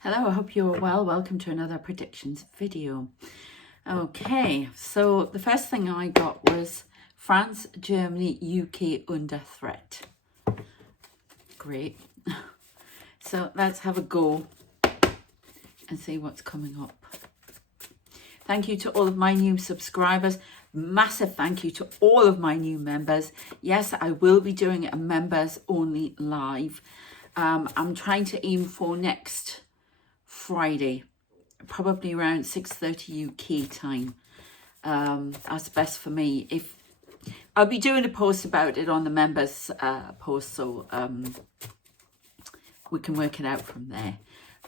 Hello, I hope you're well. Welcome to another predictions video. Okay, so the first thing I got was France, Germany, UK under threat. Great. So let's have a go and see what's coming up. Thank you to all of my new subscribers. Massive thank you to all of my new members. Yes, I will be doing a members only live. I'm trying to aim for next Friday, probably around 6:30 UK time. That's best for me. If I'll be doing a post about it on the members post, so we can work it out from there.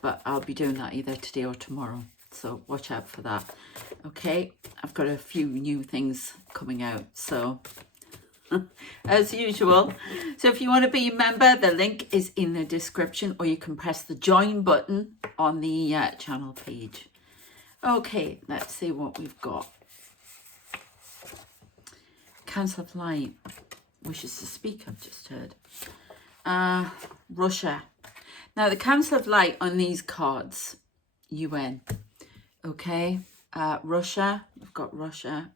But I'll be doing that either today or tomorrow, so watch out for that. Okay, I've got a few new things coming out, so as usual. So if you want to be a member, the link is in the description, or you can press the join button on the channel page. Okay, let's see what we've got. Council of Light wishes to speak, I've just heard. Russia. Now the Council of Light on these cards, UN. Okay, Russia, we've got Russia.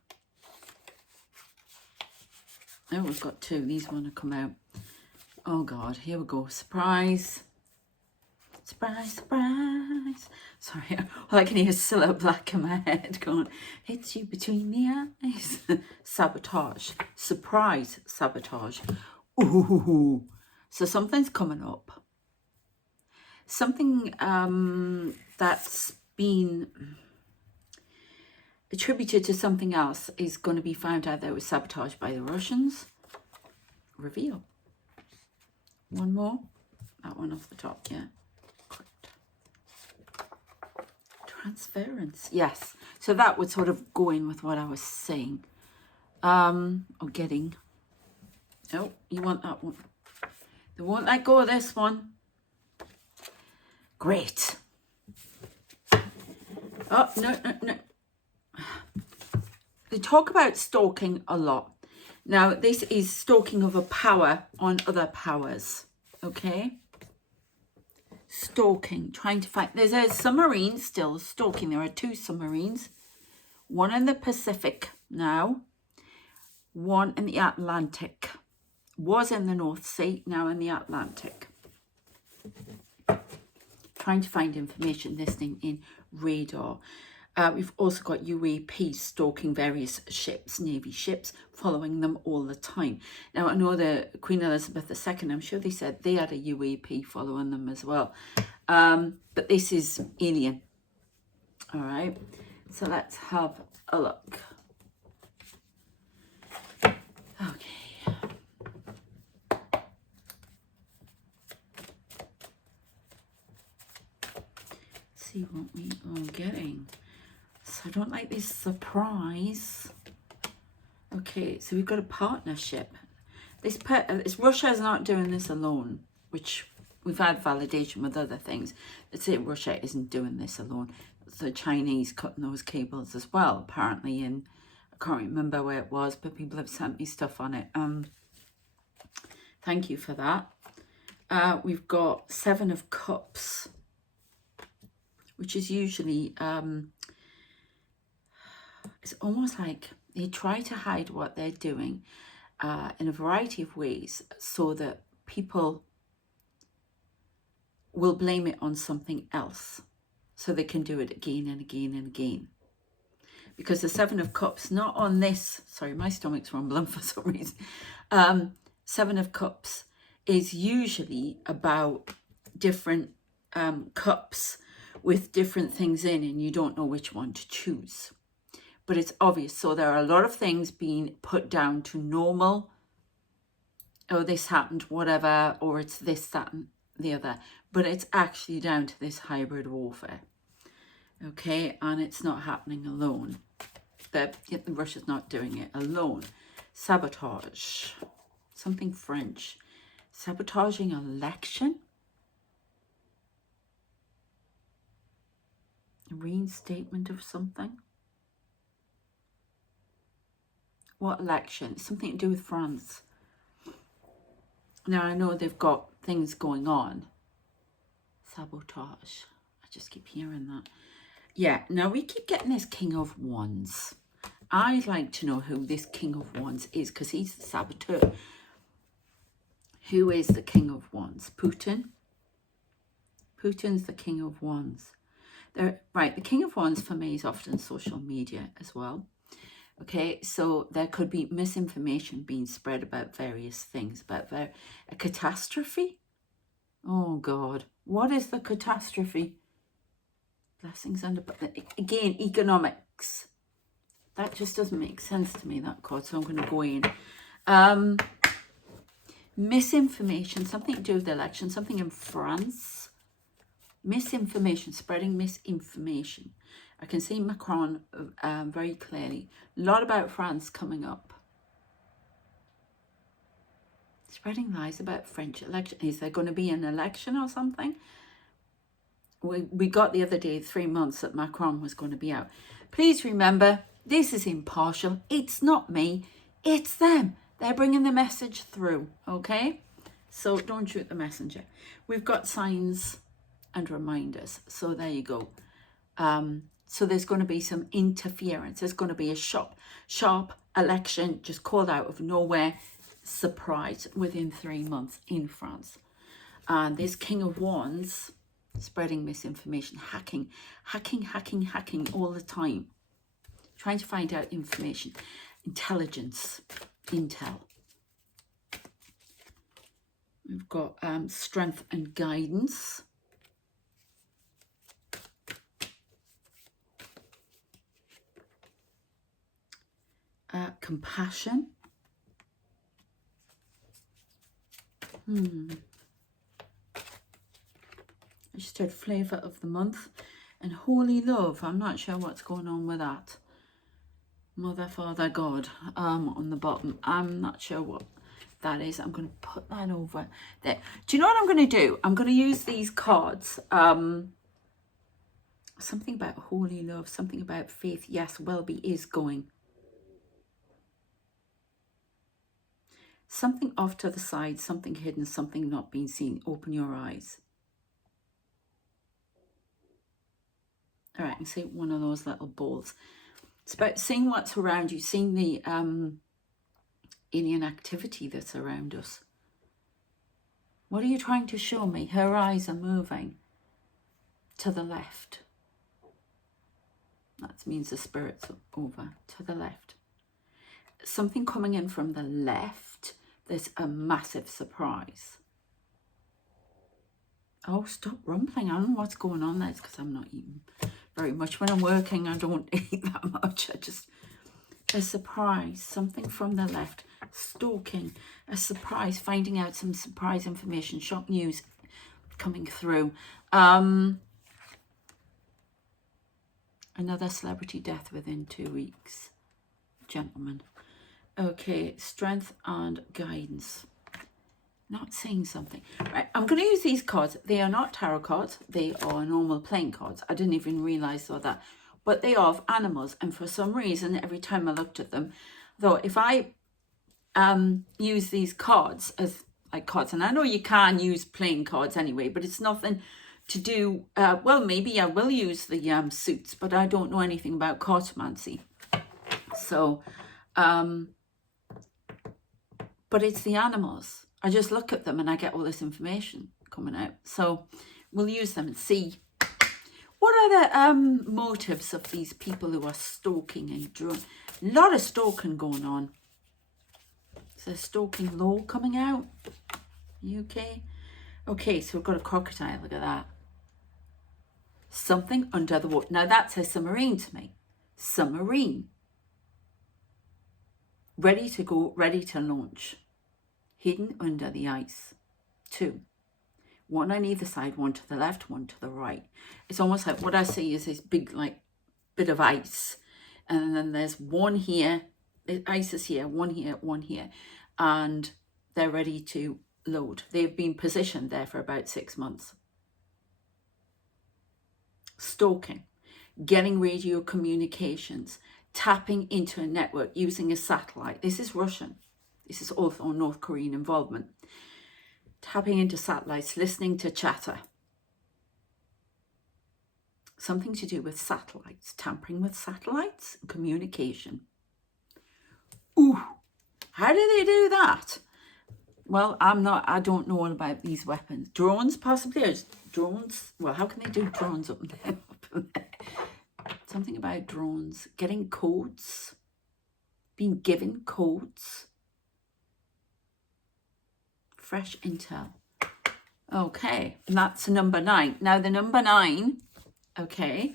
Oh, we've got two. These want to come out. Oh, God. Here we go. Surprise. Surprise, surprise. Sorry. All I can hear is Cilla Black in my head going, hits you between the eyes. Sabotage. Surprise sabotage. Ooh. So something's coming up. Something that's been attributed to something else is going to be found out that it was sabotaged by the Russians. Reveal. One more. That one off the top, yeah. Correct. Transference. Yes. So that would sort of go in with what I was saying. Or getting. Oh, you want that one. They won't let go of this one. Great. Oh, no. They talk about stalking a lot. Now, this is stalking of a power on other powers, okay? Stalking, trying to find... There's a submarine still stalking. There are two submarines. One in the Pacific now. One in the Atlantic. Was in the North Sea, now in the Atlantic. Trying to find information, listening in radar. We've also got UAP stalking various ships, Navy ships, following them all the time. Now, I know the Queen Elizabeth II, I'm sure they said they had a UAP following them as well. But this is alien. All right. So let's have a look. Okay. See what we are getting. So I don't like this surprise. Okay, so we've got a partnership. This Russia is not doing this alone, which we've had validation with other things that say Russia isn't doing this alone. The Chinese cutting those cables as well, apparently, and I can't remember where it was, but people have sent me stuff on it. Thank you for that. We've got Seven of Cups, which is usually it's almost like they try to hide what they're doing in a variety of ways so that people will blame it on something else so they can do it again and again and again. Because the Seven of Cups, not on this, sorry, my stomach's rumbling for some reason. Seven of Cups is usually about different cups with different things in, and you don't know which one to choose. But it's obvious. So there are a lot of things being put down to normal. Oh, this happened, whatever, or it's this, that, and the other. But it's actually down to this hybrid warfare. Okay, and it's not happening alone. Russia's not doing it alone. Sabotage. Something French. Sabotaging election. Reinstatement of something. What election? Something to do with France. Now, I know they've got things going on. Sabotage. I just keep hearing that. Yeah, now we keep getting this King of Wands. I'd like to know who this King of Wands is, because he's the saboteur. Who is the King of Wands? Putin? Putin's the King of Wands. Right, the King of Wands for me is often social media as well. Okay, so there could be misinformation being spread about various things, about a catastrophe. Oh God, what is the catastrophe? Blessings under, again, economics. That just doesn't make sense to me, that card, so I'm going to go in. Misinformation, something to do with the election, something in France. Misinformation, spreading misinformation. I can see Macron very clearly. A lot about France coming up. Spreading lies about French election. Is there going to be an election or something? We got the other day 3 months that Macron was going to be out. Please remember, this is impartial. It's not me. It's them. They're bringing the message through, okay? So don't shoot the messenger. We've got signs and reminders. So there you go. So there's going to be some interference. There's going to be a sharp election just called out of nowhere. Surprise within 3 months in France. And this King of Wands, spreading misinformation, hacking all the time. Trying to find out information. Intelligence. Intel. We've got strength and guidance. Compassion. I just heard flavour of the month. And holy love. I'm not sure what's going on with that. Mother, Father, God on the bottom. I'm not sure what that is. I'm going to put that over there. Do you know what I'm going to do? I'm going to use these cards. Something about holy love. Something about faith. Yes, well-be is going. Something off to the side. Something hidden. Something not being seen. Open your eyes. All right, I can see one of those little balls. It's about seeing what's around you, seeing the alien activity that's around us. What are you trying to show me? Her eyes are moving to the left. That means the spirit's over to the left. Something coming in from the left. There's a massive surprise. Oh, stop rumbling. I don't know what's going on there. It's because I'm not eating very much. When I'm working, I don't eat that much. A surprise, something from the left, stalking, a surprise, finding out some surprise information, shock news coming through. Another celebrity death within 2 weeks. Gentlemen. Okay, strength and guidance. Not saying something. Right, I'm going to use these cards. They are not tarot cards. They are normal playing cards. I didn't even realize all that. But they are of animals. And for some reason, every time I looked at them, though, if I use these cards as like cards, and I know you can use playing cards anyway, but it's nothing to do, well, maybe I will use the suits, but I don't know anything about cartomancy. So, but it's the animals. I just look at them and I get all this information coming out. So we'll use them and see. What are the motives of these people who are stalking and drawing? A lot of stalking going on. Is there stalking law coming out? You okay? Okay, so we've got a crocodile. Look at that. Something under the water. Now that says submarine to me. Submarine. Ready to go, ready to launch. Hidden under the ice. 2. One on either side, one to the left, one to the right. It's almost like what I see is this big like bit of ice. And then there's one here. The ice is here, one here, one here. And they're ready to load. They've been positioned there for about 6 months. Stalking. Getting radio communications. Tapping into a network using a satellite. This is Russian. This is also North Korean involvement. Tapping into satellites, listening to chatter. Something to do with satellites, tampering with satellites, communication. Ooh, how do they do that? Well, I don't know all about these weapons. Drones, possibly, or drones. Well, how can they do drones up there? Something about drones, getting codes, being given codes. Fresh intel. Okay, and that's number 9. Now, the number 9, okay,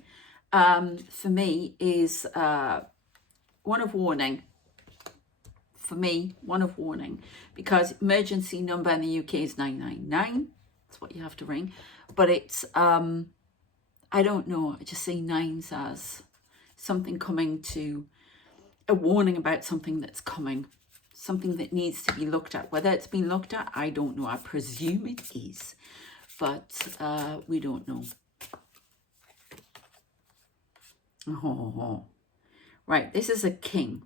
for me is one of warning. For me, one of warning, because emergency number in the UK is 999. That's what you have to ring. But it's, I don't know, I just say 9s as something coming to, a warning about something that's coming, something that needs to be looked at. Whether it's been looked at, I don't know. I presume it is, but we don't know. Oh, right, this is a king.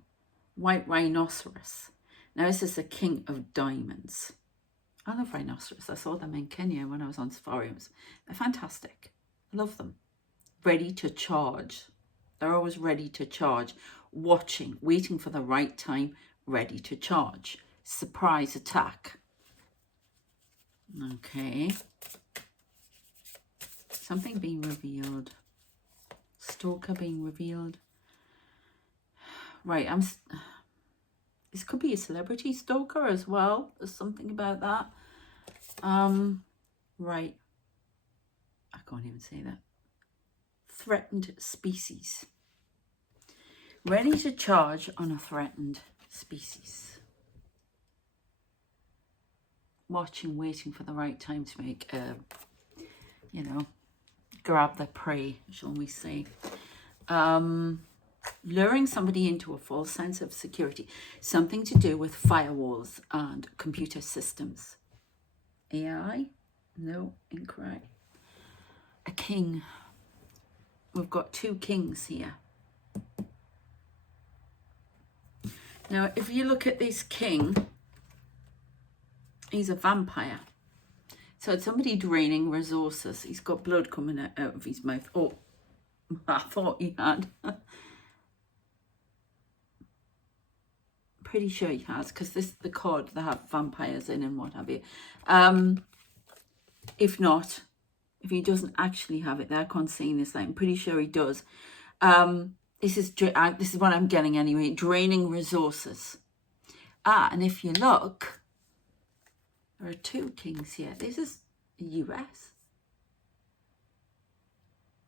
White rhinoceros. Now this is the king of diamonds. I love rhinoceros. I saw them in Kenya when I was on safari. They're fantastic. I love them. Ready to charge. They're always ready to charge. Watching, waiting for the right time, ready to charge. Surprise attack. Okay. Something being revealed. Stalker being revealed. Right, this could be a celebrity stalker as well. There's something about that. Right. I can't even say that. Threatened species. Ready to charge on a threatened species. Watching, waiting for the right time to make, grab the prey, shall we say. Luring somebody into a false sense of security. Something to do with firewalls and computer systems. AI? No, incorrect. A king. We've got 2 kings here. Now, if you look at this king, he's a vampire. So it's somebody draining resources. He's got blood coming out of his mouth. Oh, I thought he had. Pretty sure he has, because this is the card they have vampires in and what have you. If not, if he doesn't actually have it there, I can't see this. I'm pretty sure he does. This is what I'm getting anyway. Draining resources. And if you look, there are 2 kings here. This is the US.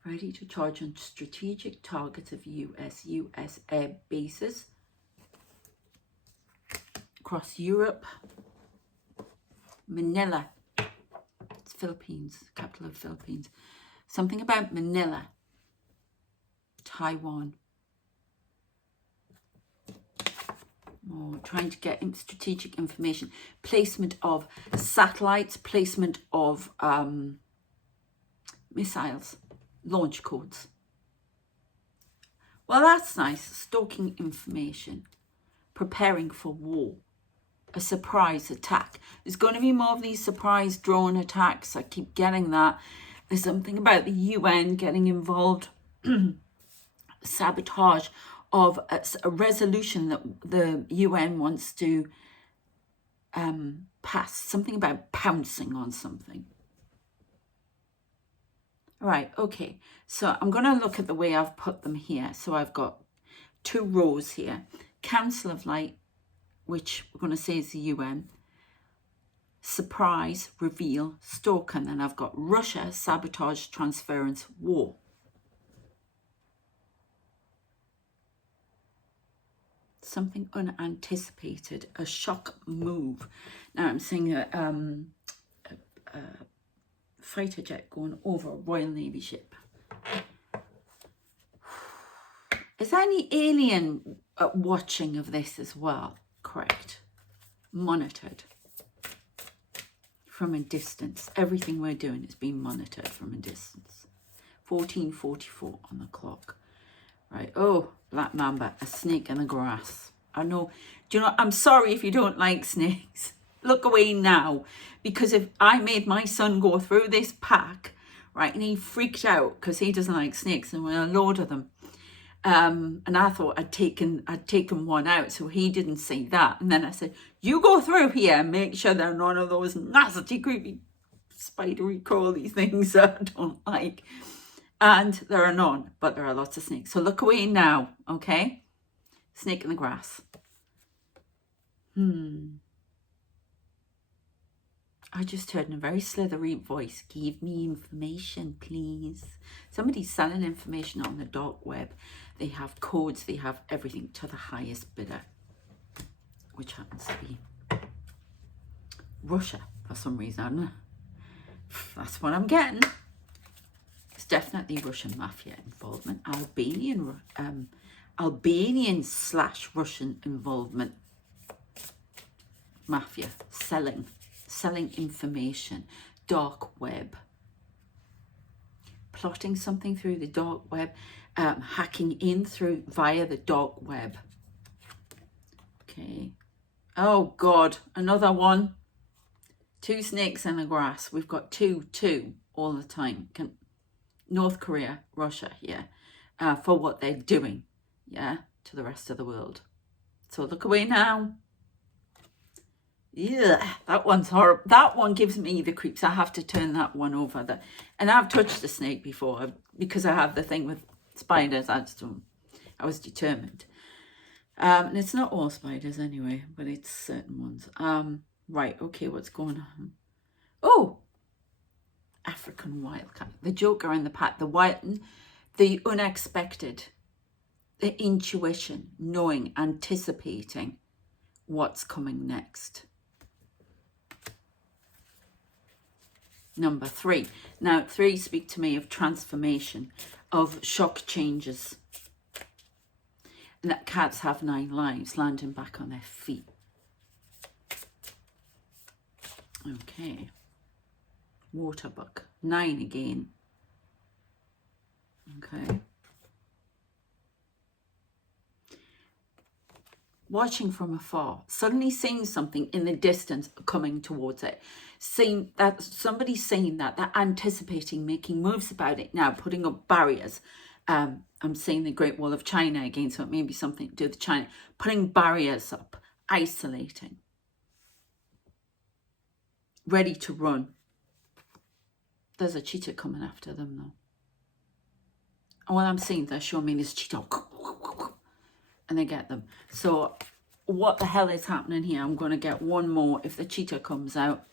Ready to charge on strategic targets of US air bases across Europe. Manila. It's Philippines, capital of Philippines. Something about Manila. Taiwan. Oh, trying to get strategic information. Placement of satellites, placement of missiles, launch codes. Well, that's nice. Stalking information. Preparing for war. A surprise attack. There's going to be more of these surprise drone attacks. I keep getting that. There's something about the UN getting involved. Sabotage of a resolution that the UN wants to pass. Something about pouncing on something. Right, okay. So I'm going to look at the way I've put them here. So I've got 2 rows here. Council of Light, which we're going to say is the UN. Surprise, reveal, stalk. And then I've got Russia, sabotage, transference, war. Something unanticipated, a shock move. Now I'm seeing a fighter jet going over a Royal Navy ship. Is there any alien watching of this as well? Correct. Monitored from a distance. Everything we're doing is being monitored from a distance. 14:44 on the clock. Right. Oh, black mamba, a snake in the grass. I know. Do you know? I'm sorry if you don't like snakes. Look away now, because if I made my son go through this pack, right? And he freaked out because he doesn't like snakes, and there were a load of them. And I thought I'd taken one out, so he didn't see that. And then I said, you go through here and make sure there are none of those nasty, creepy, spidery, crawly things that I don't like. And there are none, but there are lots of snakes. So look away now, okay? Snake in the grass. I just heard in a very slithery voice, give me information, please. Somebody's selling information on the dark web. They have codes, they have everything to the highest bidder, which happens to be Russia for some reason. That's what I'm getting. It's definitely Russian mafia involvement, Albanian/Russian involvement. Mafia, selling information, dark web, plotting something through the dark web, hacking in through via the dark web. Okay. Oh God, another one. 2 snakes in the grass. We've got two all the time. North Korea, Russia here, for what they're doing, yeah, to the rest of the world. So look away now. Yeah, that one's horrible. That one gives me the creeps. I have to turn that one over. And I've touched a snake before because I have the thing with spiders. I was determined. And it's not all spiders anyway, but it's certain ones. Right, okay, what's going on? Oh, African wildcat. The joker in the pack. The unexpected. The intuition, knowing, anticipating what's coming next. Number 3. Now, 3 speak to me of transformation, of shock changes. And that cats have 9 lives, landing back on their feet. Okay. Water buck. 9 again. Okay. Watching from afar, suddenly seeing something in the distance coming towards it. Seeing that somebody's saying that, they're anticipating, making moves about it now, putting up barriers. I'm seeing the Great Wall of China again, so it may be something to do with China. Putting barriers up, isolating. Ready to run. There's a cheetah coming after them though. And what I'm seeing, they're showing me this cheetah. And they get them. So what the hell is happening here? I'm going to get one more if the cheetah comes out.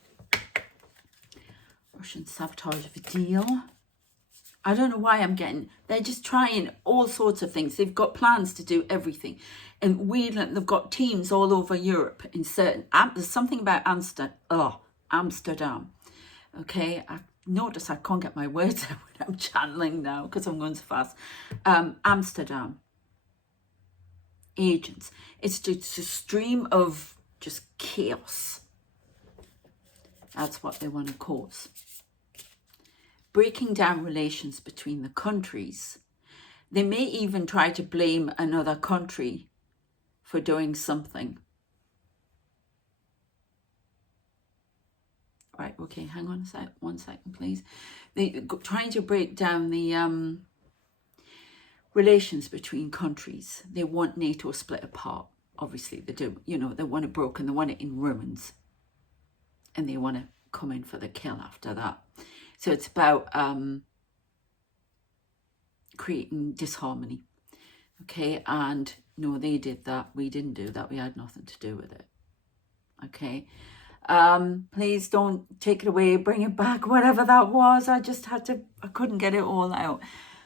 Russian sabotage of a deal. I don't know why I'm getting... They're just trying all sorts of things. They've got plans to do everything. And weirdly, they've got teams all over Europe in certain... There's something about Amsterdam. Okay, I notice I can't get my words out when I'm channeling now because I'm going so fast. Amsterdam. Agents. It's just a stream of just chaos. That's what they want to cause. Breaking down relations between the countries. They may even try to blame another country for doing something. Right, okay, hang on one second, please. They're trying to break down the relations between countries. They want NATO split apart. Obviously they do. You know, they want it broken. They want it in ruins. And they want to come in for the kill after that. So it's about creating disharmony. Okay, and no, they did that. We didn't do that. We had nothing to do with it. Okay. Please don't take it away, bring it back, whatever that was. I couldn't get it all out.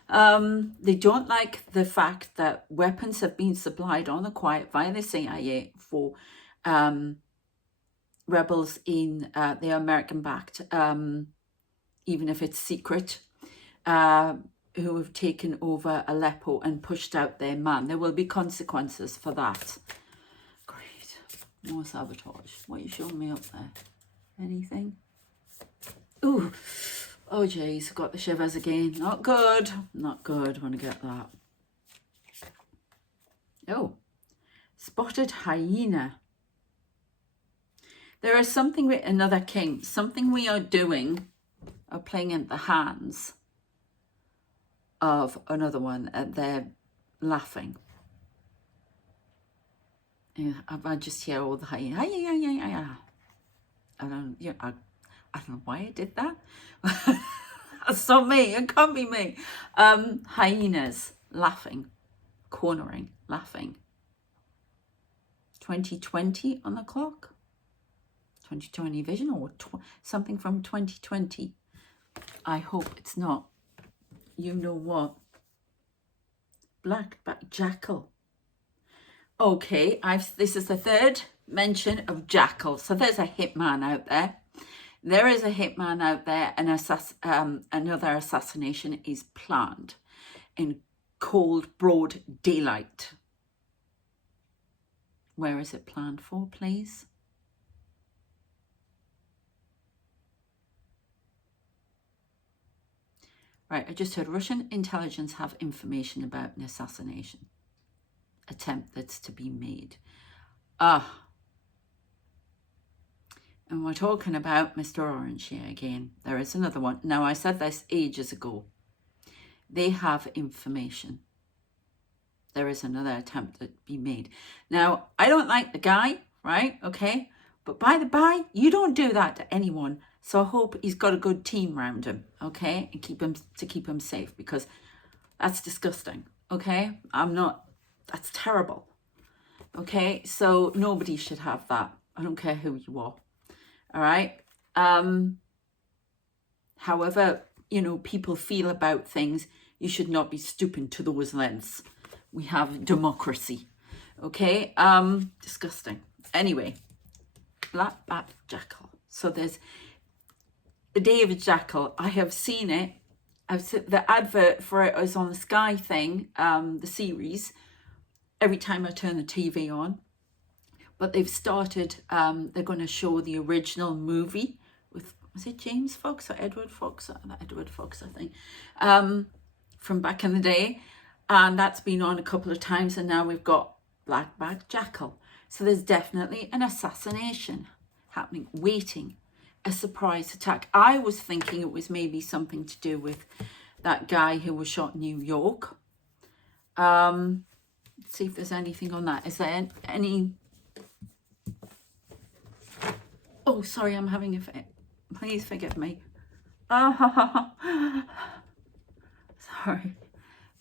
They don't like the fact that weapons have been supplied on the quiet via the CIA for rebels in the American-backed, even if it's secret, who have taken over Aleppo and pushed out their man. There will be consequences for that. Great. More sabotage. What are you showing me up there? Anything? Ooh. Oh, jeez. Got the shivers again. Not good. Not good when I get that. Oh. Spotted hyena. There is something with another king. Something we are doing are playing in the hands of another one, and they're laughing. I just hear all the hyena. I don't know why I did that. That's not me. It can't be me. Hyenas laughing, cornering, laughing. 2020 on the clock. 2020 vision, or something from 2020. I hope it's not. You know what? Blackback jackal. Okay, this is the third mention of jackal. So there's a hitman out there. There is a hitman out there, and another assassination is planned in cold, broad daylight. Where is it planned for, please? Right, I just heard Russian intelligence have information about an assassination attempt that's to be made. And we're talking about Mr. Orange here again. There is another one. Now, I said this ages ago. They have information. There is another attempt to be made. Now, I don't like the guy, right? Okay. But by the by, you don't do that to anyone. So I hope he's got a good team around him, okay? And keep him safe, because that's disgusting, okay? That's terrible. Okay, so nobody should have that. I don't care who you are. All right. However, people feel about things, you should not be stooping to those lengths. We have democracy. Okay. Disgusting. Anyway, blackback jackal. So there's the David Jackal. I have seen it. I've seen the advert for it is on the Sky thing, the series, every time I turn the TV on. But they've started, they're going to show the original movie with, was it James Fox or Edward Fox? Edward Fox, I think, from back in the day. And that's been on a couple of times, and now we've got Blackback Jackal. So there's definitely an assassination happening, waiting, a surprise attack. I was thinking it was maybe something to do with that guy who was shot in New York. Let's see if there's anything on that. Is there any... Oh, sorry, I'm having a fit. Please forgive me. Sorry,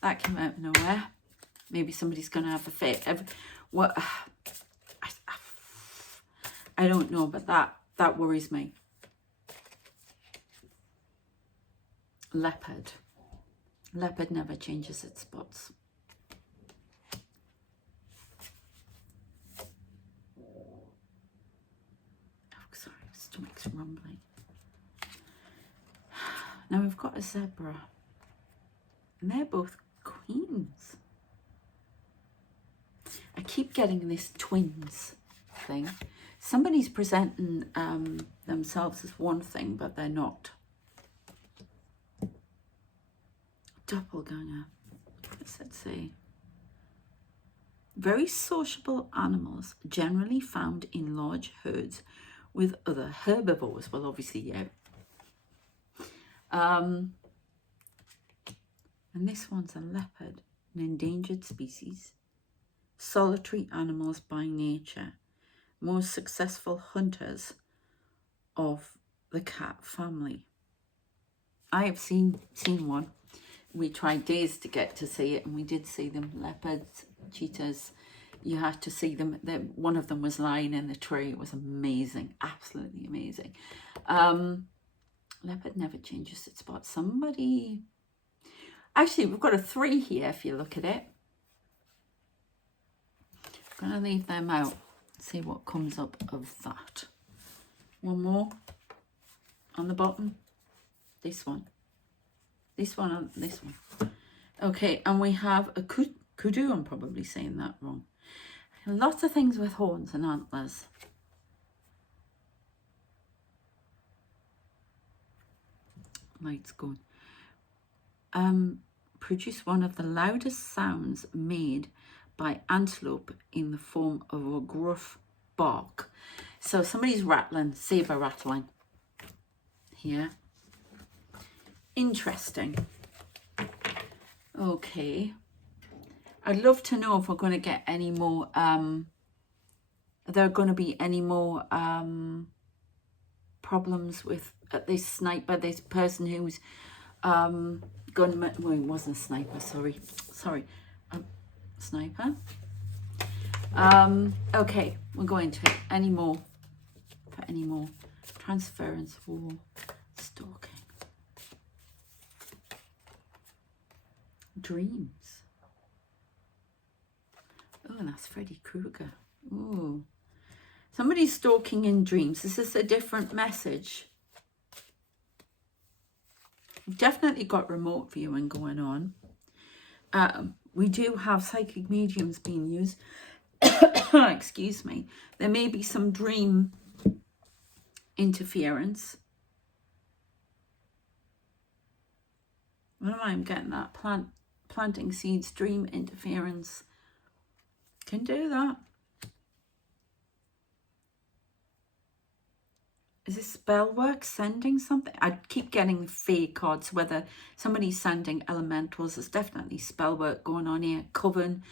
that came out of nowhere. Maybe somebody's going to have a fit. I don't know, but that worries me. Leopard. Leopard never changes its spots. Stomach's rumbling. Now we've got a zebra, and they're both queens. I keep getting this twins thing. Somebody's presenting themselves as one thing, but they're not. Doppelganger. What's that say? Very sociable animals, generally found in large herds with other herbivores. Well, obviously, yeah. And this one's a leopard, an endangered species. Solitary animals by nature. Most successful hunters of the cat family. I have seen one. We tried days to get to see it, and we did see them. Leopards, cheetahs. You had to see them. One of them was lying in the tree. It was amazing. Absolutely amazing. Leopard never changes its spot. Somebody... Actually, we've got a 3 here if you look at it. I'm going to leave them out. See what comes up of that. One more on the bottom. This one. This one and this one. Okay, and we have a kudu. I'm probably saying that wrong. Lots of things with horns and antlers. Light's gone. Produce one of the loudest sounds made by antelope in the form of a gruff bark. So somebody's rattling, saber rattling here. Interesting. Okay. I'd love to know if we're going to get any more, are there going to be any more problems with this sniper, this person who's gunman, well, he wasn't a sniper, sorry, sniper. Okay, we're going to any more, for any more, transference, war, stalking, dreams. Oh, that's Freddy Krueger. Ooh. Somebody's stalking in dreams. Is this a different message? We've definitely got remote viewing going on. We do have psychic mediums being used. Excuse me. There may be some dream interference. What am I getting that? Planting seeds, dream interference. Can do that. Is this spell work? Sending something? I keep getting fake cards, whether somebody's sending elementals. There's definitely spell work going on here. Coven.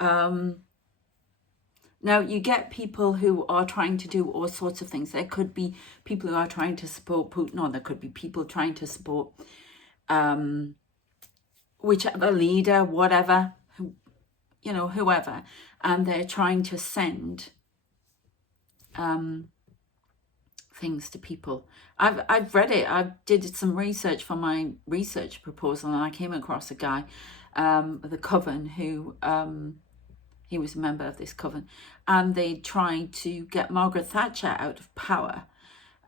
Now, you get people who are trying to do all sorts of things. There could be people who are trying to support Putin, or there could be people trying to support whichever leader, whatever, you know, whoever. And they're trying to send things to people. I've read it. I did some research for my research proposal, and I came across a guy, the coven, who he was a member of this coven, and they tried to get Margaret Thatcher out of power.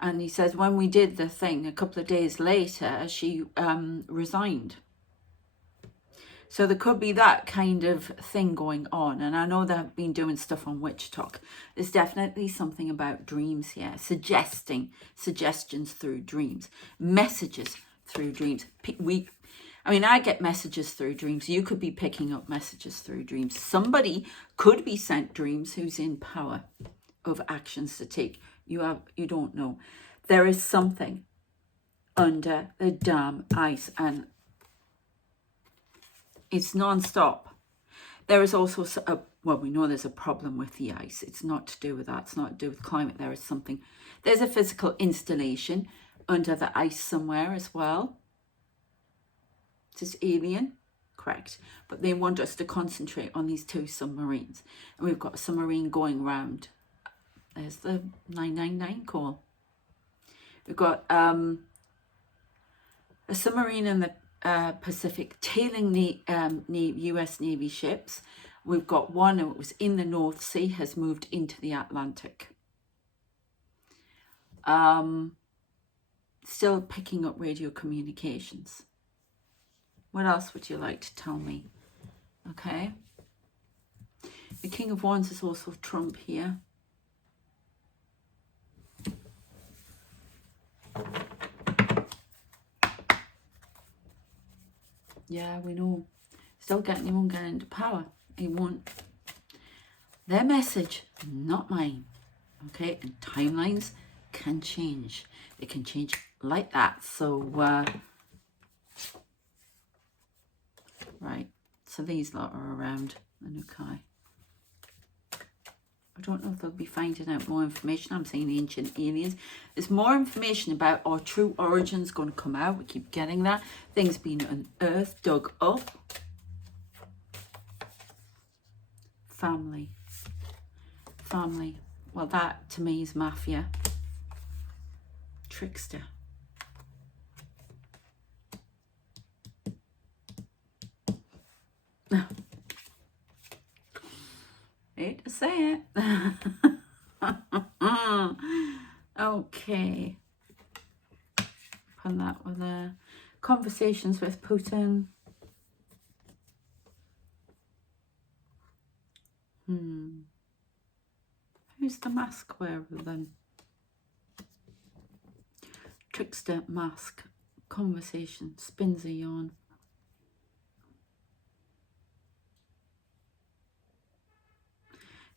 And he says when we did the thing, a couple of days later, she resigned. So there could be that kind of thing going on. And I know they've been doing stuff on Witch Talk. There's definitely something about dreams here. Suggestions through dreams. Messages through dreams. I mean, I get messages through dreams. You could be picking up messages through dreams. Somebody could be sent dreams who's in power of actions to take. You don't know. There is something under the damn ice, and it's non-stop. There is also well, we know there's a problem with the ice. It's not to do with that. It's not to do with climate. There is something. There's a physical installation under the ice somewhere as well. Is this alien? Correct. But they want us to concentrate on these two submarines. And we've got a submarine going round. There's the 999 call. We've got a submarine in the Pacific tailing the US Navy ships. We've got one that was in the North Sea, has moved into the Atlantic. Still picking up radio communications. What else would you like to tell me? Okay. The King of Wands is also Trump here. Yeah, we know. Still getting, he won't get into power. He won't. Their message, not mine. Okay, and timelines can change. They can change like that. So, right. So these lot are around the Nukai. I don't know if they'll be finding out more information. I'm saying the ancient aliens. There's more information about our true origins going to come out. We keep getting that. Things being unearthed, dug up. Family. Family. Well, that to me is mafia. Trickster. Hate to say it. Okay. Put that with the conversations with Putin. Who's the mask wearer then? Trickster, mask, conversation, spins a yarn.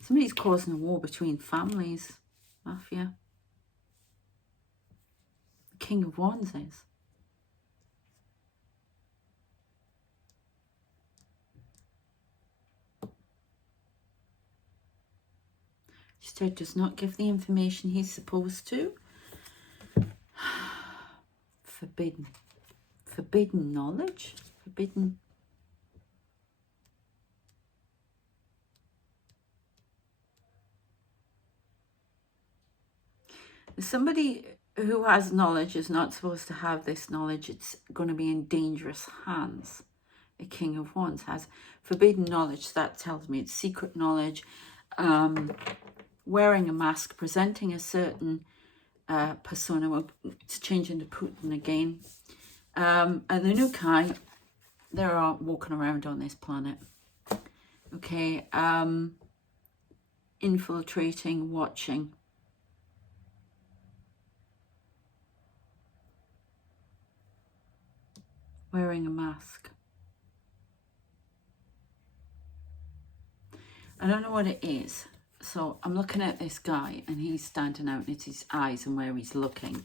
Somebody's causing a war between families. Mafia. The King of Wands is. Instead, does not give the information he's supposed to. Forbidden. Forbidden knowledge. Forbidden. Somebody who has knowledge is not supposed to have this knowledge. It's going to be in dangerous hands. A King of Wands has forbidden knowledge. That tells me it's secret knowledge. Wearing a mask, presenting a certain persona. Well, it's changing to Putin again. And the Nukai, they're walking around on this planet. Okay. Infiltrating, watching. Wearing a mask. I don't know what it is. So I'm looking at this guy and he's standing out, and it's his eyes and where he's looking.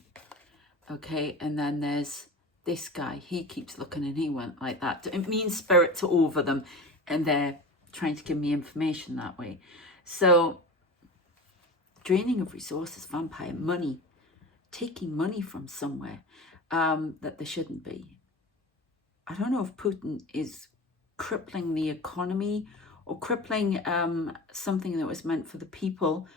Okay, and then there's this guy. He keeps looking and he went like that. It means spirits are over them and they're trying to give me information that way. So draining of resources, vampire, money, taking money from somewhere that there shouldn't be. I don't know if Putin is crippling the economy or crippling something that was meant for the people,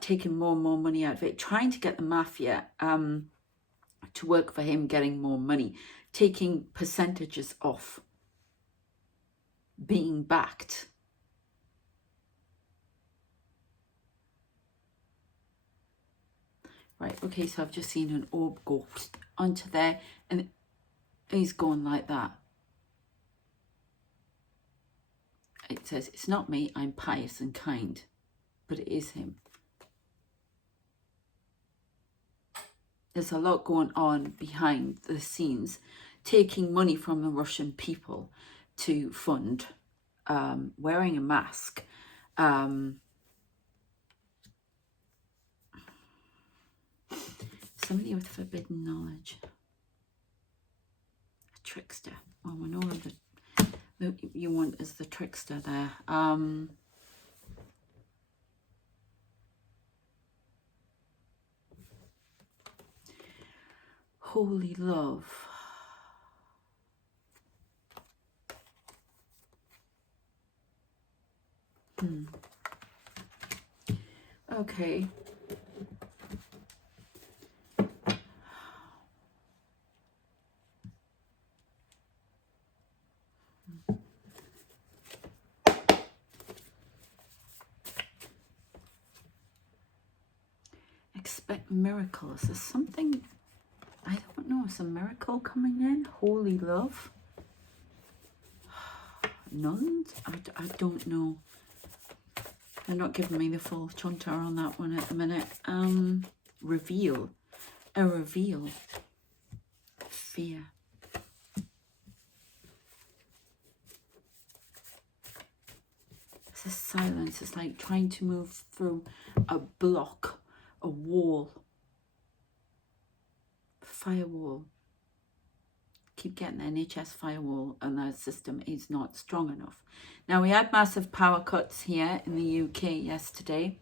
taking more and more money out of it, trying to get the mafia to work for him, getting more money, taking percentages off, being backed. Right, okay, so I've just seen an orb go onto there and he's going like that. It says, it's not me, I'm pious and kind, but it is him. There's a lot going on behind the scenes, taking money from the Russian people to fund, wearing a mask, somebody with forbidden knowledge, a trickster. Well, we know that you want is the trickster there. Holy love. Okay. Expect miracles. There's something, I don't know, is a miracle coming in? Holy love. Nuns? I don't know. They're not giving me the full chunter on that one at the minute. Reveal. A reveal. Fear. It's a silence. It's like trying to move through a block, a wall. Firewall. Keep getting the NHS firewall and that system is not strong enough. Now, we had massive power cuts here in the UK yesterday.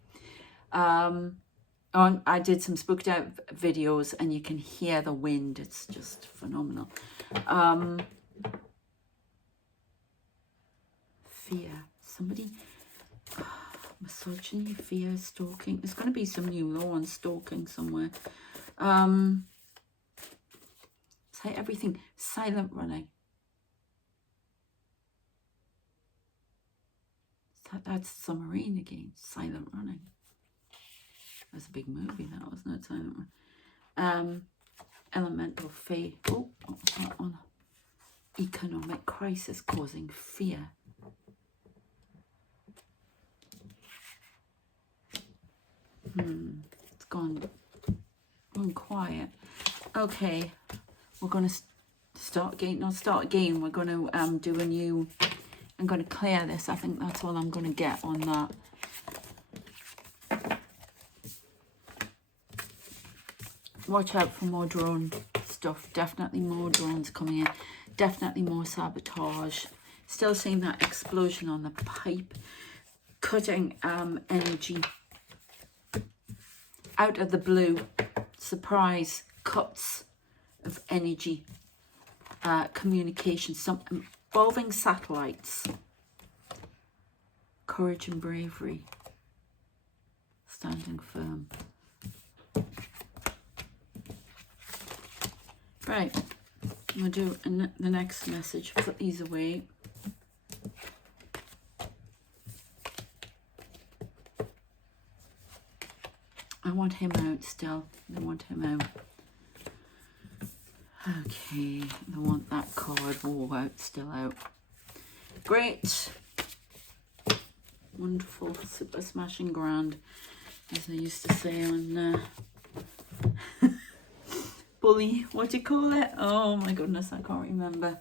I did some spooked out videos and you can hear the wind. It's just phenomenal. Fear. Somebody... misogyny, fear, stalking. There's going to be some new law on stalking somewhere. Say everything. Silent running. That's submarine again. Silent running. That's a big movie, that wasn't it? Silent Run. Elemental fate. Oh, that one. Economic crisis causing fear. It's gone quiet. Okay, we're going to start again. Not start again. We're going to do a new. I'm going to clear this. I think that's all I'm going to get on that. Watch out for more drone stuff. Definitely more drones coming in. Definitely more sabotage. Still seeing that explosion on the pipe. Cutting energy. out of the blue, surprise, cuts of energy, communication, some involving satellites, courage and bravery, standing firm. Right, I'm going to do the next message, put these away. I want him out still. I want him out. Okay, I want that card. Oh, out, still out. Great. Wonderful, super smashing grand, as I used to say on Bully, what do you call it? Oh my goodness, I can't remember.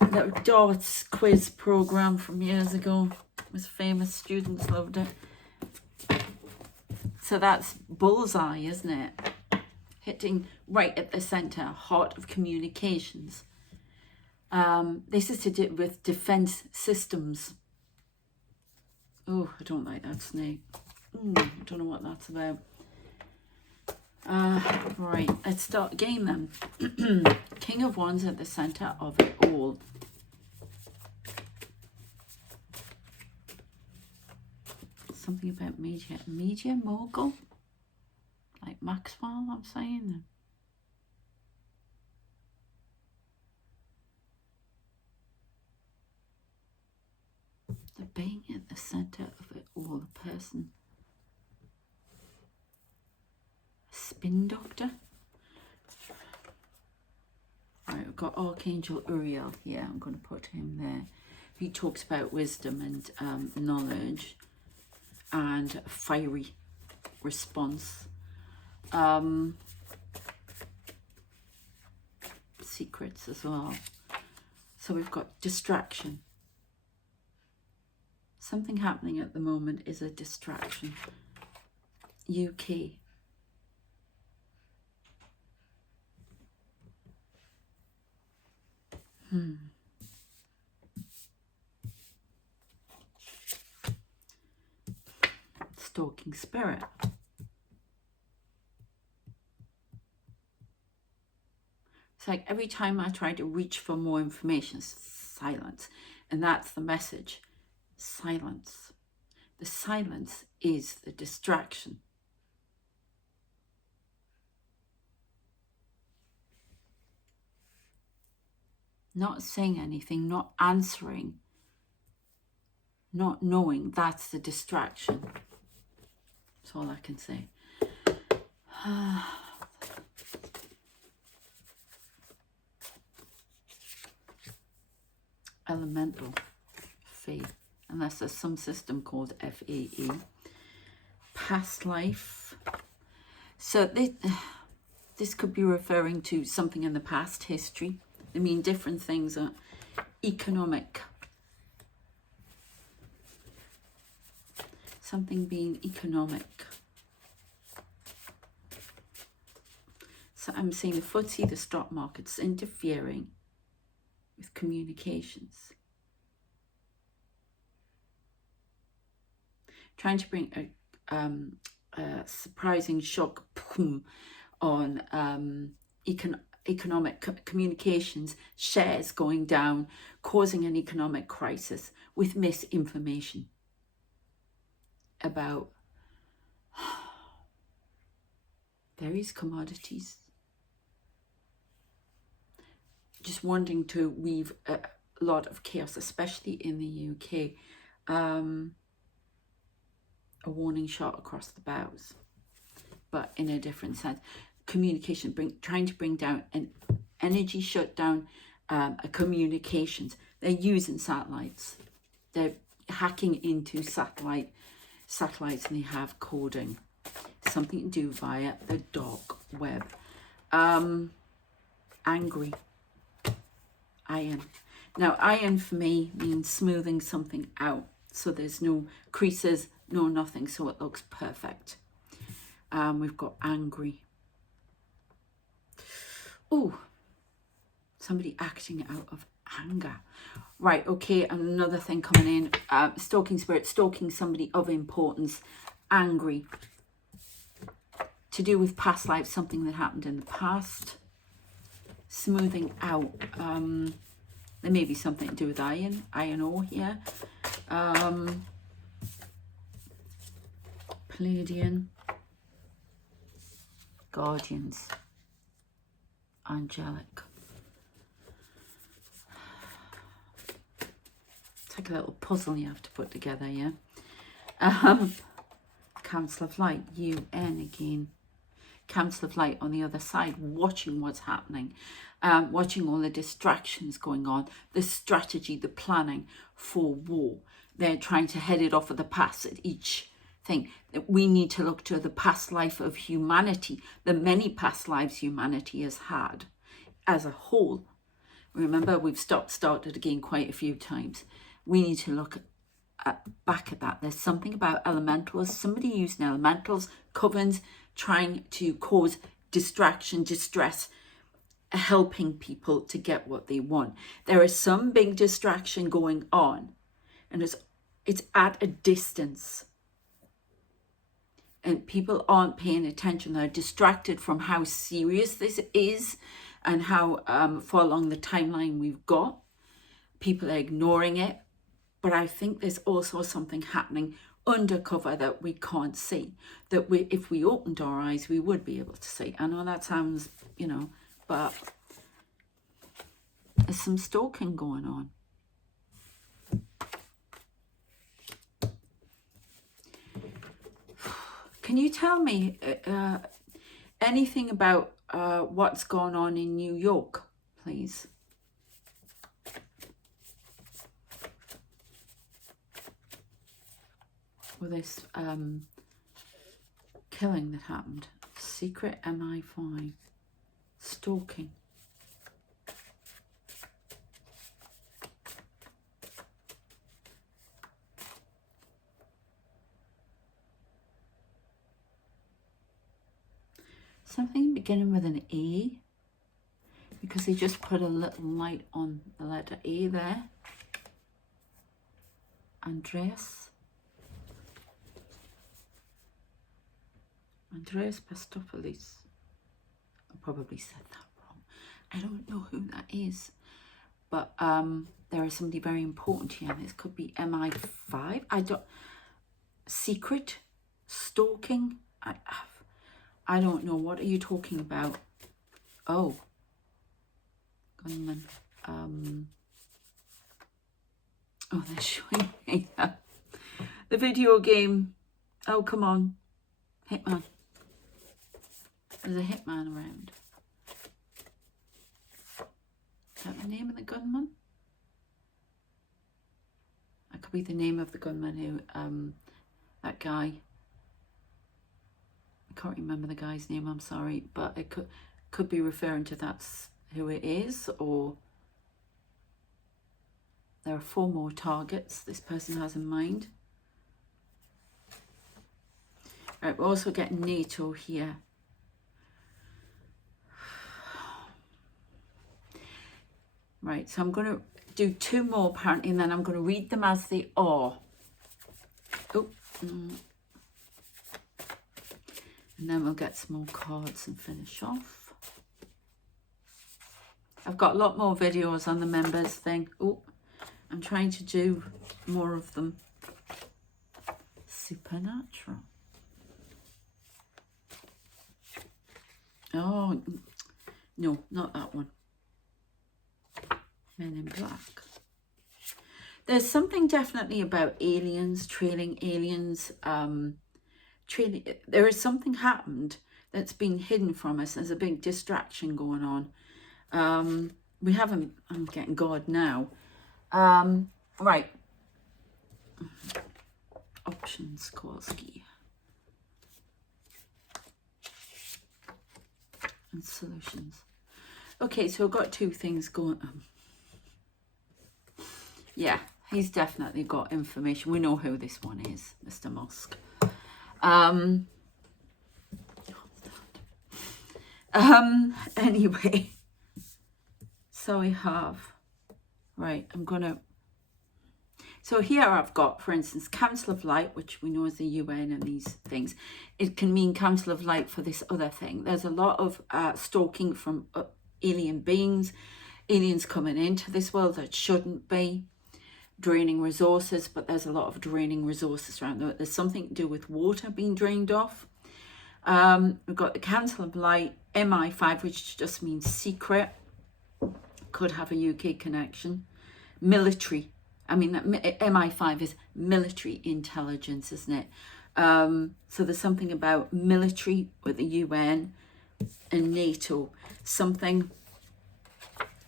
That darts quiz program from years ago. It was famous, students loved it. So that's bullseye, isn't it? Hitting right at the center, heart of communications. This is to do with defense systems. Oh, I don't like that snake. I don't know what that's about. Right, let's start game then. King of Wands at the center of it all. Something about media mogul, like Maxwell, I'm saying. The being at the center of it all, the person. Spin doctor. Right, we've got Archangel Uriel here. I'm going to put him there. He talks about wisdom and knowledge and fiery response. Secrets as well. So we've got distraction. Something happening at the moment is a distraction. UK. Stalking spirit. It's like every time I try to reach for more information, silence. And that's the message. Silence. The silence is the distraction. Not saying anything, not answering, not knowing, that's the distraction. That's all I can say. Elemental, faith, unless there's some system called FAE. Past life. So this could be referring to something in the past, history. They mean different things. Economic. Something being economic. So I'm saying the FTSE, the stock market's interfering with communications. Trying to bring a surprising shock on economic communications, shares going down, causing an economic crisis with misinformation about various commodities. Just wanting to weave a lot of chaos, especially in the UK. A warning shot across the bows, but in a different sense. Communication, trying to bring down an energy shutdown, communications. They're using satellites. They're hacking into satellites, and they have coding. Something to do via the dark web. Angry. Iron. Now, iron for me means smoothing something out. So there's no creases, no nothing. So it looks perfect. We've got angry. Oh, somebody acting out of anger. Right, okay, and another thing coming in. Stalking spirit, stalking somebody of importance. Angry. to do with past life, something that happened in the past. Smoothing out. There may be something to do with iron ore here. Palladian. Guardians. Angelic. It's like a little puzzle you have to put together, yeah? Council of Light, UN again. Council of Light on the other side, watching what's happening, watching all the distractions going on, the strategy, the planning for war. They're trying to head it off of the past at each thing. That we need to look to the past life of humanity, the many past lives humanity has had as a whole. Remember, we've started again quite a few times. We need to look back at that. There's something about elementals, somebody using elementals, covens, trying to cause distraction, distress, helping people to get what they want. There is some big distraction going on, and it's at a distance. And people aren't paying attention. They're distracted from how serious this is and how far along the timeline we've got. People are ignoring it. But I think there's also something happening undercover that we can't see, that if we opened our eyes, we would be able to see. I know that sounds, you know, but there's some stalking going on. Can you tell me anything about what's going on in New York, please? With this killing that happened. Secret MI5. Stalking. Something beginning with an A. Because they just put a little light on the letter A there. Andreas Pastopoulos. I probably said that wrong. I don't know who that is. But there is somebody very important here. This could be MI5. I don't... Secret? Stalking? I don't know. What are you talking about? Oh. Gunman. Oh, they're showing me that. The video game. Oh, come on. Hitman. There's a hitman around. Is that the name of the gunman? That could be the name of the gunman who, that guy. I can't remember the guy's name, I'm sorry, but it could be referring to that's who it is, or there are 4 more targets this person has in mind. Right, we're also getting NATO here. Right, so I'm going to do 2 more apparently, and then I'm going to read them as they are. Oh, and then we'll get some more cards and finish off. I've got a lot more videos on the members thing. Oh, I'm trying to do more of them. Supernatural. Oh, no, not that one. Men in Black. There's something definitely about aliens, trailing aliens. There is something happened that's been hidden from us. There's a big distraction going on. We haven't, I'm getting God now. Right. Options, Kowalski. And solutions. Okay, so I've got 2 things going on. Yeah, he's definitely got information. We know who this one is, Mr. Musk. Anyway, so I have, right, I'm gonna, So here I've got, for instance, Council of Light, which we know is the UN and these things. It can mean Council of Light for this other thing. There's a lot of stalking from alien beings, aliens coming into this world that shouldn't be, draining resources, but there's a lot of draining resources around there. There's something to do with water being drained off. We've got the Council of Light, MI5, which just means secret. Could have a UK connection. Military. I mean, MI5 is military intelligence, isn't it? So there's something about military with the UN and NATO. Something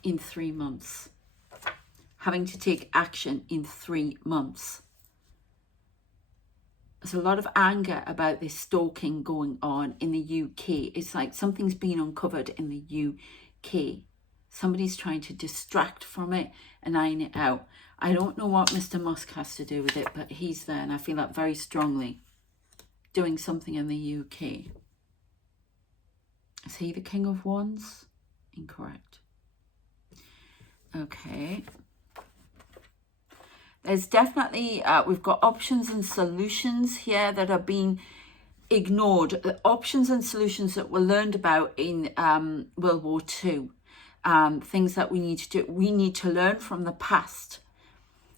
in 3 months. Having to take action in 3 months. There's a lot of anger about this stalking going on in the UK. It's like something's been uncovered in the UK. Somebody's trying to distract from it and iron it out. I don't know what Mr. Musk has to do with it, but he's there, and I feel that very strongly. Doing something in the UK. Is he the King of Wands? Incorrect. Okay. There's definitely, we've got options and solutions here that are being ignored. The options and solutions that were learned about in World War II. Things that we need to do. We need to learn from the past.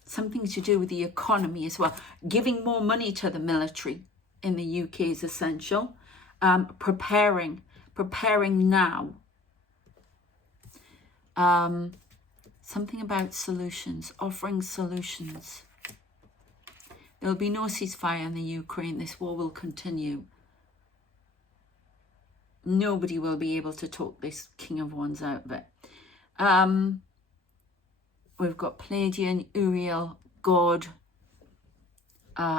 Something to do with the economy as well. Giving more money to the military in the UK is essential. Preparing now. Something about solutions, offering solutions. There will be no ceasefire in the Ukraine. This war will continue. Nobody will be able to talk this King of Wands out of it. We've got Pleiadian, Uriel, God.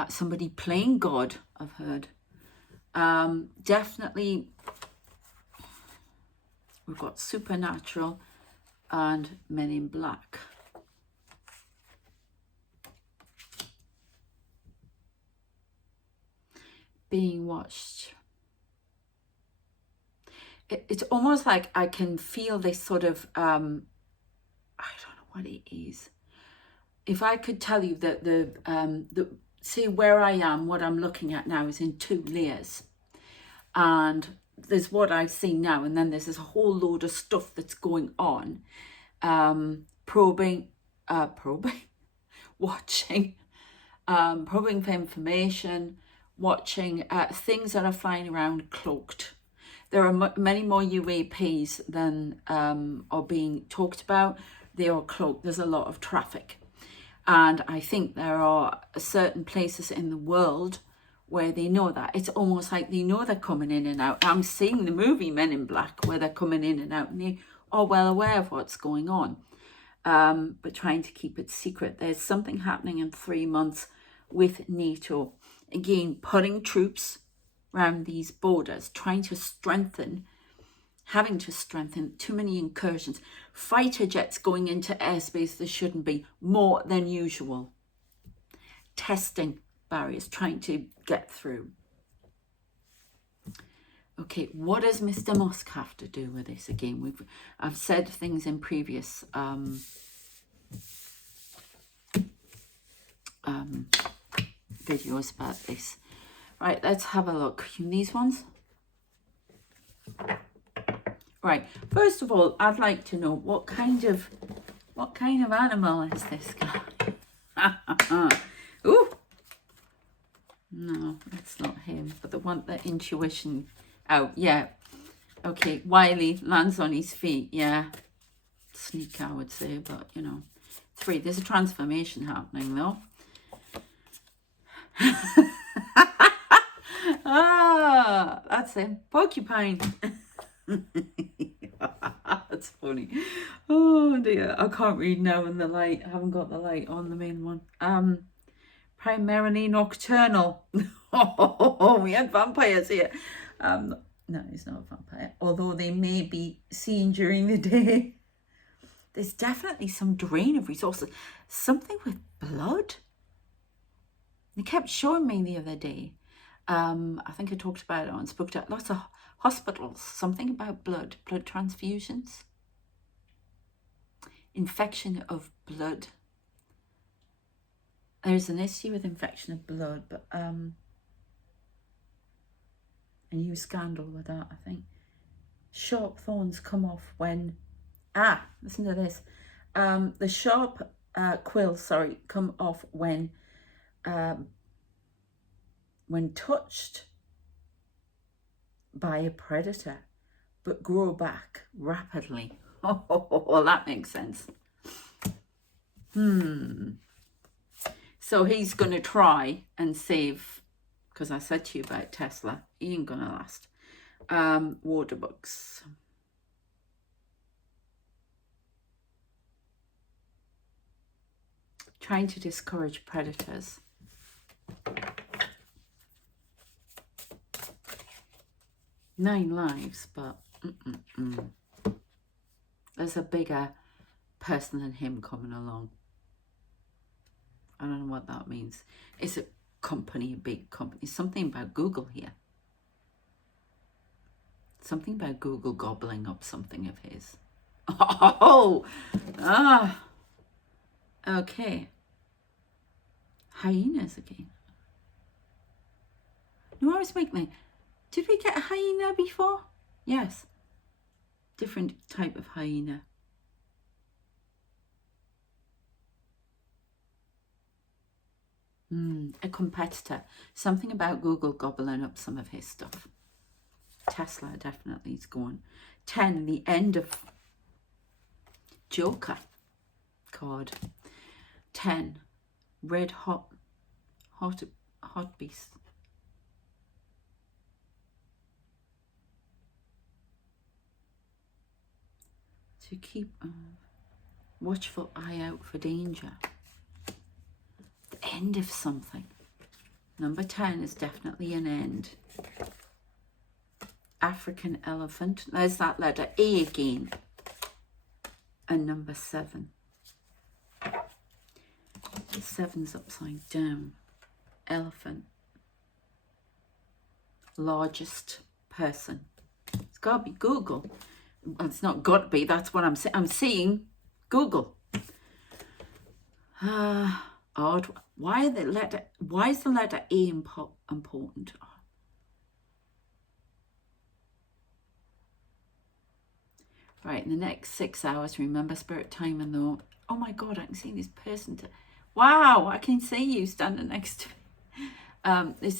Somebody playing God, I've heard. Definitely, we've got supernatural and Men in Black. Being watched. It's almost like I can feel this sort of, I don't know what it is. If I could tell you that see where I am, what I'm looking at now is in 2 layers. And there's what I've seen now, and then there's this whole load of stuff that's going on. Probing, watching, probing for information, watching things that are flying around cloaked. There are many more UAPs than are being talked about. They are cloaked. There's a lot of traffic. And I think there are certain places in the world where they know that. It's almost like they know they're coming in and out. I'm seeing the movie Men in Black where they're coming in and out and they are well aware of what's going on. But trying to keep it secret. There's something happening in 3 months with NATO. Again, putting troops around these borders, trying to strengthen, having to strengthen, too many incursions. Fighter jets going into airspace there shouldn't be, more than usual. Testing barriers, trying to get through. Okay, what does Mr. Musk have to do with this? Again, I've said things in previous videos about this. Right, let's have a look. These ones. Right, first of all, I'd like to know what kind of animal is this guy? Ooh. No, that's not him, but the one, the intuition out. Yeah. Okay, Wiley lands on his feet. Yeah. Sneak, I would say, but you know. 3. There's a transformation happening though. Ah, that's him. Porcupine. That's funny. Oh dear, I can't read now in the light. I haven't got the light on the main one. Primarily nocturnal. Oh, we had vampires here. No, he's not a vampire. Although they may be seen during the day. There's definitely some drain of resources. Something with blood. They kept showing me the other day. I think I talked about it on Spoke to lots of hospitals. Something about blood transfusions. Infection of blood. There's an issue with infection of blood, but a new scandal with that, I think. Sharp thorns come off when, listen to this. The sharp quills, come off when touched by a predator, but grow back rapidly. Oh, well, that makes sense. So he's going to try and save, because I said to you about Tesla, he ain't going to last. Water bugs. Trying to discourage predators. Nine lives, but there's a bigger person than him coming along. I don't know what that means. It's a company, a big company. Something about Google here. Something about Google gobbling up something of his. Okay. Hyenas again. No, I was making. Did we get a hyena before? Yes. Different type of hyena. A competitor. Something about Google gobbling up some of his stuff. Tesla definitely is going. 10, the end of Joker card. 10, red hot beast. To keep a watchful eye out for danger. The end of something. Number 10 is definitely an end. African elephant. There's that letter A again. And number 7. The 7's upside down. Elephant. Largest person. It's got to be Google. Well, it's not got to be. That's what I'm saying. I'm seeing Google. Odd. Why is the letter A important? Right, in the next 6 hours, remember spirit time and though. Oh my God, I can see this person. Wow, I can see you standing next to me.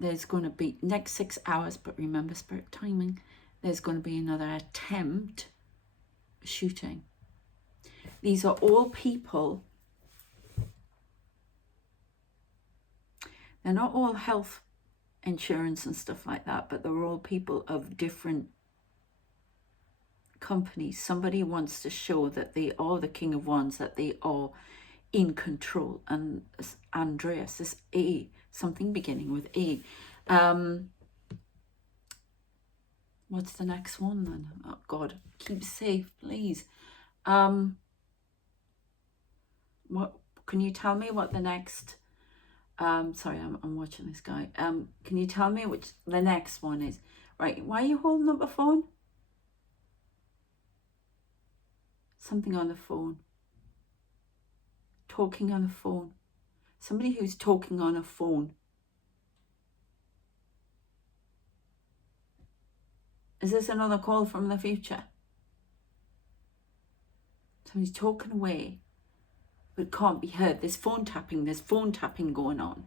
There's going to be next 6 hours, but remember spirit timing. There's going to be another attempt shooting. These are all people. They're not all health insurance and stuff like that, but they're all people of different companies. Somebody wants to show that they are the King of Wands, that they are in control. And Andreas is A, something beginning with A. What's the next one then? Oh God, keep safe, please. What can you tell me what the next? Sorry, I'm watching this guy. Can you tell me which the next one is? Right, why are you holding up a phone? Something on the phone. Talking on a phone. Somebody who's talking on a phone. Is this another call from the future? Somebody's talking away, but can't be heard. There's phone tapping going on.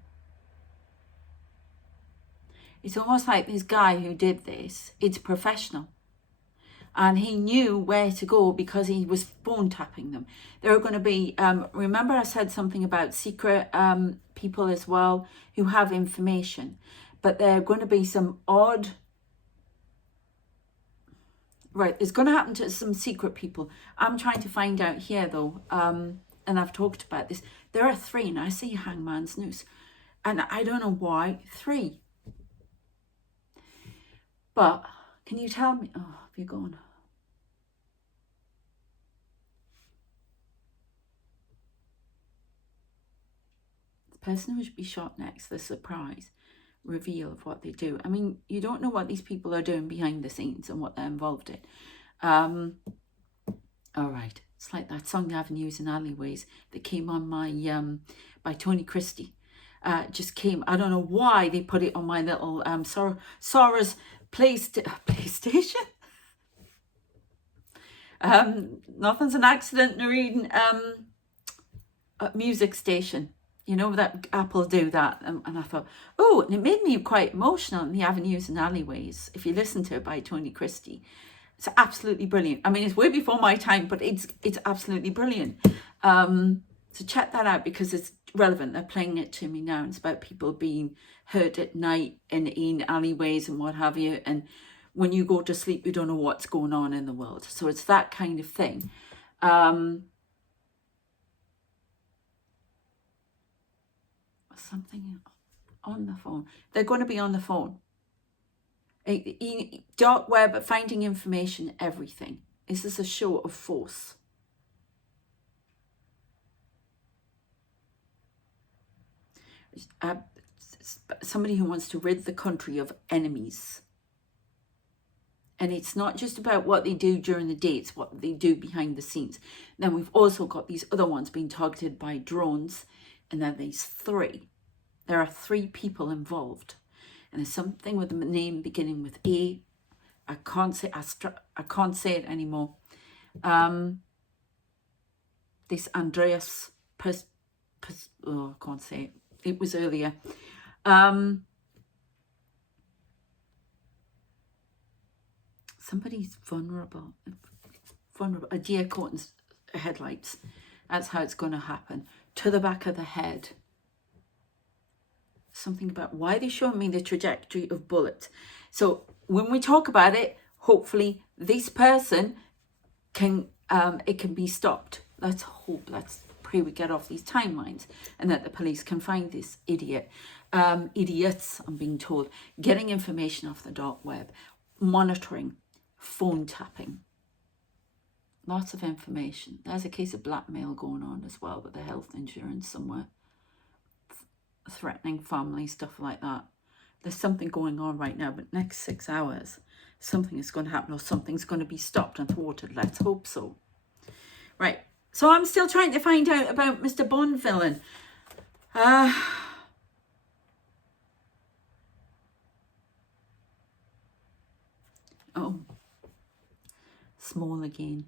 It's almost like this guy who did this, it's professional. And he knew where to go because he was phone tapping them. There are going to be, remember I said something about secret people as well who have information. But there are going to be some odd, right, it's going to happen to some secret people. I'm trying to find out here though, and I've talked about this. There are 3, and I see Hangman's Noose. And I don't know why 3. But can you tell me, oh, have you gone? Person who should be shot next, the surprise reveal of what they do. I mean, you don't know what these people are doing behind the scenes and what they're involved in. All right, It's like that song, Avenues and Alleyways, that came on my, by Tony Christie. Just came, I don't know why they put it on my little Sora's PlayStation. Nothing's an accident, Noreen. Music station. You know that Apple do that. And I thought, oh, and it made me quite emotional in the Avenues and Alleyways. If you listen to it by Tony Christie, it's absolutely brilliant. I mean, it's way before my time, but it's absolutely brilliant. So check that out because it's relevant. They're playing it to me now. It's about people being hurt at night in alleyways and what have you. And when you go to sleep, you don't know what's going on in the world. So it's that kind of thing. Something on the phone. They're going to be on the phone. Dark web, finding information, everything. Is this a show of force? Somebody who wants to rid the country of enemies. And it's not just about what they do during the day, it's what they do behind the scenes. Then we've also got these other ones being targeted by drones, and then there's 3. There are 3 people involved. And there's something with the name beginning with A. I can't say it anymore. This Andreas oh, I can't say it. It was earlier. Somebody's vulnerable. A deer caught in headlights. That's how it's going to happen. To the back of the head. Something about why they're showing me the trajectory of bullets. So when we talk about it, hopefully this person can, it can be stopped. Let's hope, let's pray we get off these timelines and that the police can find this idiot. Idiots, I'm being told, getting information off the dark web, monitoring, phone tapping. Lots of information. There's a case of blackmail going on as well with the health insurance somewhere. Threatening family, stuff like that. There's something going on right now, but next 6 hours, something is going to happen or something's going to be stopped and thwarted. Let's hope so. Right. So I'm still trying to find out about Mr. Bond villain. Oh. Small again.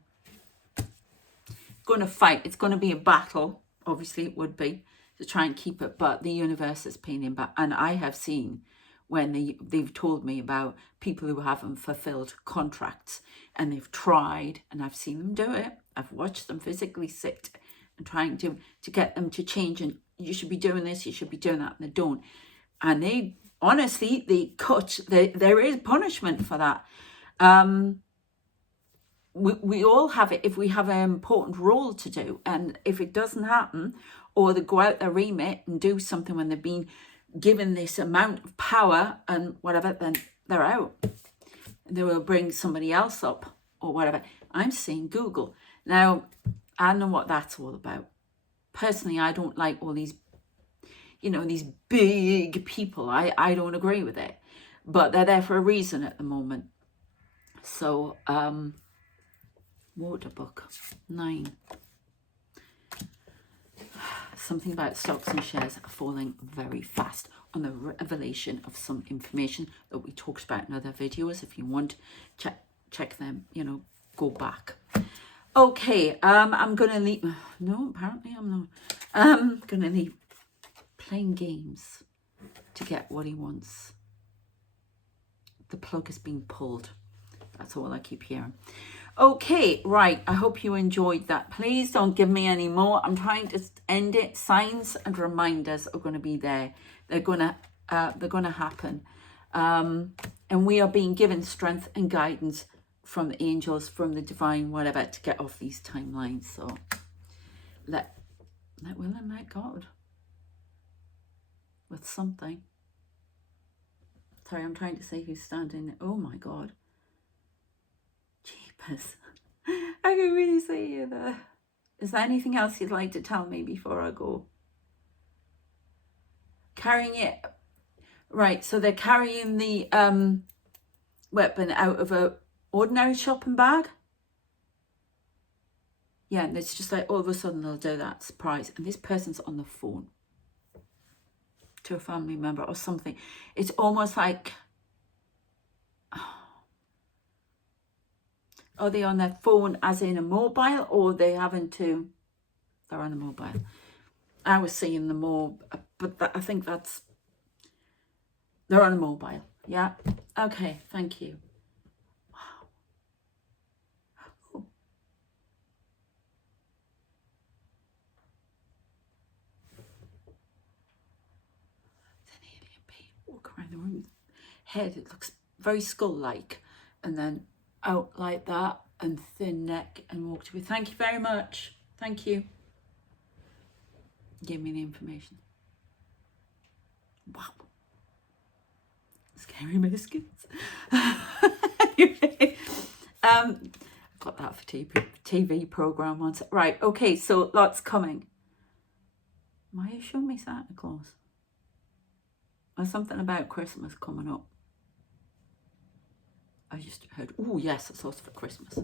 Going to fight. It's going to be a battle. Obviously it would be, to try and keep it, but the universe is paying him back. And I have seen when they've told me about people who haven't fulfilled contracts and they've tried, and I've seen them do it. I've watched them physically sit and trying to get them to change, and you should be doing this, you should be doing that, and they don't. And they, honestly, they cut. There is punishment for that. We all have it if we have an important role to do, and if it doesn't happen, or they go out their remit and do something when they've been given this amount of power and whatever, then they're out. They will bring somebody else up or whatever. I'm saying Google. Now, I know what that's all about. Personally, I don't like all these, you know, these big people. I don't agree with it. But they're there for a reason at the moment. So, water book 9. Something about stocks and shares falling very fast on the revelation of some information that we talked about in other videos. If you want, check them, you know, go back. Okay, I'm going to leave. No, apparently I'm not. I'm going to leave playing games to get what he wants. The plug is being pulled. That's all I keep hearing. Okay, right. I hope you enjoyed that. Please don't give me any more. I'm trying to end it. Signs and reminders are going to be there. They're going to happen. And we are being given strength and guidance from the angels, from the divine, whatever, to get off these timelines. So let will and let God with something. Sorry, I'm trying to say who's standing. Oh my God. Jeepers. I can really see you there. Is there anything else you'd like to tell me before I go? Carrying it. Right, so they're carrying the weapon out of a ordinary shopping bag. Yeah, and it's just like all of a sudden they'll do that surprise, and this person's on the phone to a family member or something. It's almost like, are they on their phone as in a mobile, or they're on a mobile? I was seeing them more, but I think they're on a mobile. Yeah. Okay. Thank you. Wow. Oh. It's an alien being walk around the room. Head, it looks very skull-like, and then out like that, and thin neck, and walked away. Thank you very much. Thank you. Give me the information. Wow. Scary biscuits. Anyway, got that for TV program once. Right, okay, so lots coming. Why are you showing me Santa Claus? There's something about Christmas coming up. I just heard, oh yes, it's also for Christmas.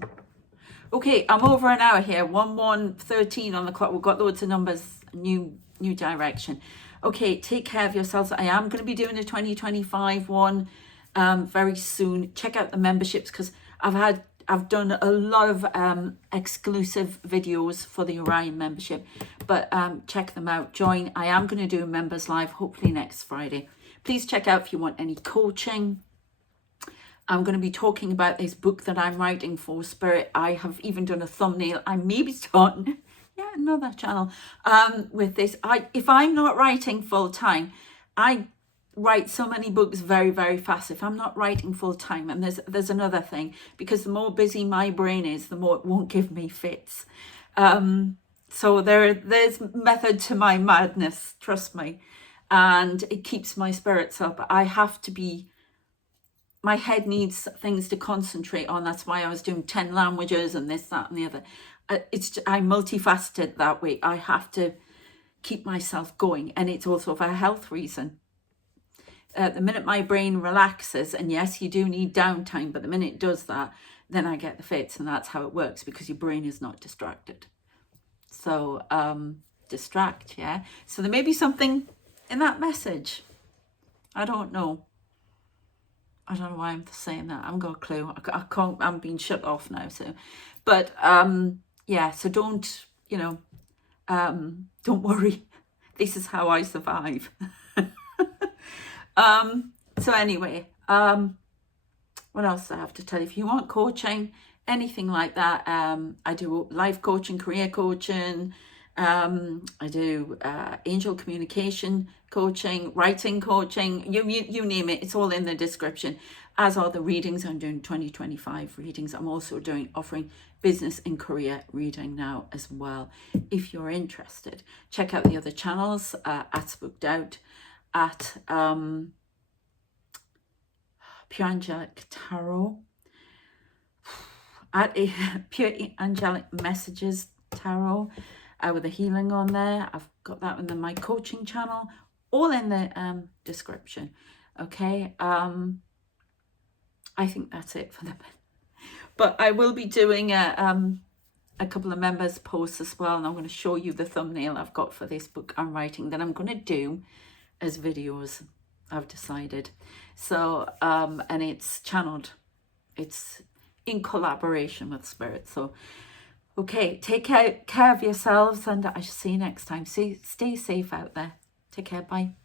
Okay, I'm over an hour here. 11:13 on the clock. We've got loads of numbers, new direction. Okay, take care of yourselves. I am going to be doing a 2025 one very soon. Check out the memberships, because I've done a lot of exclusive videos for the Orion membership, but check them out. Join. I am going to do a members live hopefully next Friday. Please check out if you want any coaching. I'm going to be talking about this book that I'm writing for Spirit. I have even done a thumbnail. I may be starting another channel with this. If I'm not writing full time, I write so many books very, very fast. If I'm not writing full time, and there's another thing, because the more busy my brain is, the more it won't give me fits. So there's method to my madness, trust me, and it keeps my spirits up. I have to be. My head needs things to concentrate on. That's why I was doing 10 languages and this, that, and the other. I'm multifaceted that way. I have to keep myself going. And it's also for a health reason. The minute my brain relaxes, and yes, you do need downtime, but the minute it does that, then I get the fits. And that's how it works, because your brain is not distracted. So distract, yeah. So there may be something in that message. I don't know. I don't know why I'm saying that. I haven't got a clue. I can't, I'm being shut off now. So, but yeah, so don't worry. This is how I survive. So anyway, what else do I have to tell you? If you want coaching, anything like that, I do life coaching, career coaching, I do angel communication coaching, writing coaching, you name it, it's all in the description, as are the readings. I'm doing 2025 readings. I'm also offering business and career reading now as well. If you're interested, check out the other channels at Spooked Out, at Pure Angelic Tarot, at Pure Angelic Messages Tarot, with a healing on there. I've got that in my coaching channel, all in the description. Okay, I think that's it for the minute. But I will be doing a couple of members posts as well, and I'm going to show you the thumbnail I've got for this book I'm writing that I'm going to do as videos, I've decided. So and it's channeled, it's in collaboration with Spirit. So okay, take care of yourselves, and I shall see you next time. Stay safe out there. Take care. Bye.